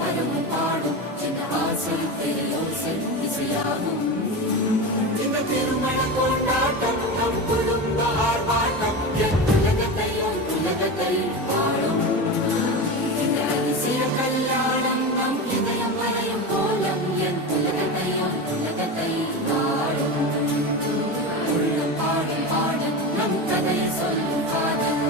மரமும் பாடும் சின்ன ஆசை பெரியோசை இசையாகும். இந்த திருமண கொண்டாட்டம் நம் குடும்ப ஆர்ப்பாட்டம் என் உலகத்தை வாழும். இந்த அதிசய கல்யாணம் நம் இதயம் வரையும் கோலம் என் உலகத்தை வாழும். உள்ளம் பாடும் பாடல் நம் கதையை சொல்லும் காதல்.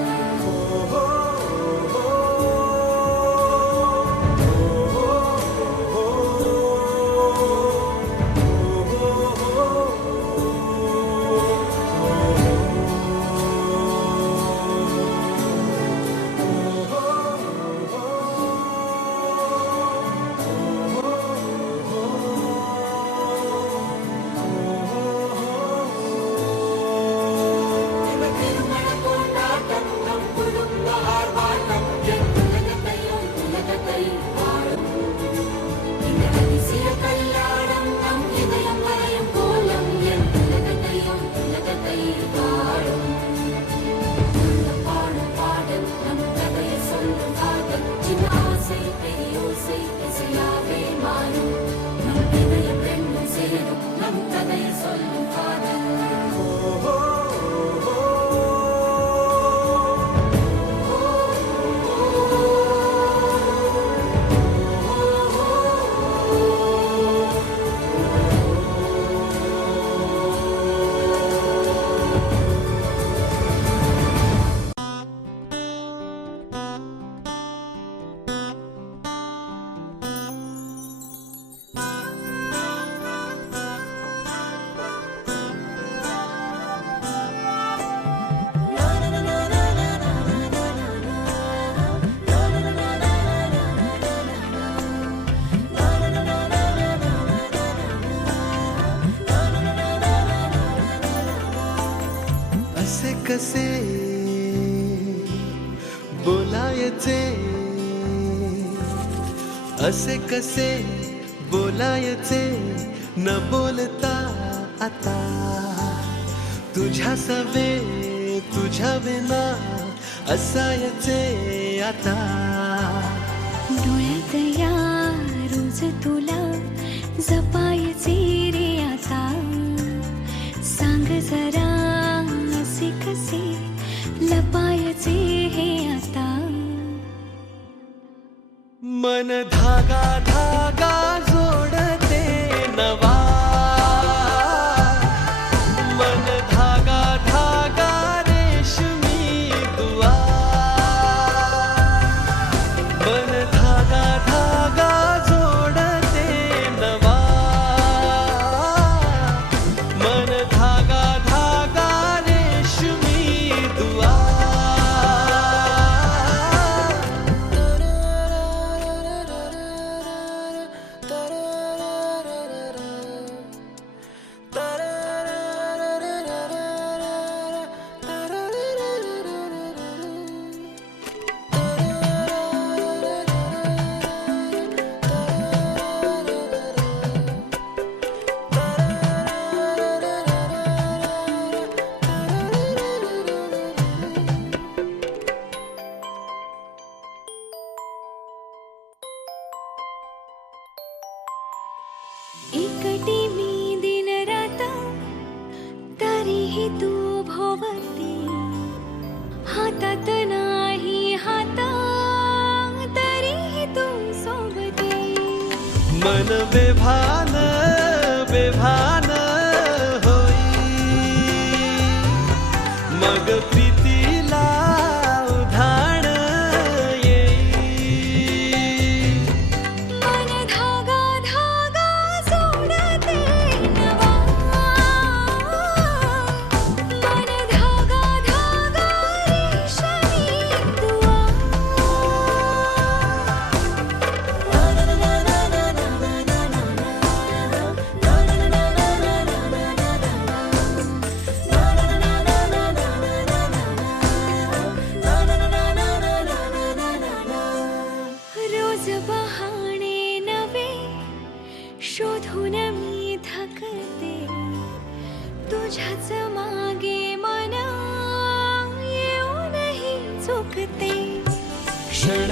कसे बोलायचे असे कसे बोलायचे न बोलता आता तुझ्या सवे तुझ्या विना असायचे आता डोळ्यात या रोज तुला जपायचे रे आता सांग जरा असे कसे लपायचे हे आता मन धागा धागा जोडते नवा मन धागा धागा रेशमी दुआ मन धागा धागा जोडते नवा मन धागा धागा रेशमी दुआ एकटी मी दिन रात तरीही तू भोवती हातात नाही हात तरीही तू सोबती मन बेभान बेभान होई मग प्रीतीला उधाण येई मन धागा धागा जोडते नवा मन धागा धागा रेशमी दुआ रोज बहाणे नवे शोधून मी थकते तुझ्याच मागे मन येऊनही चुकते क्षण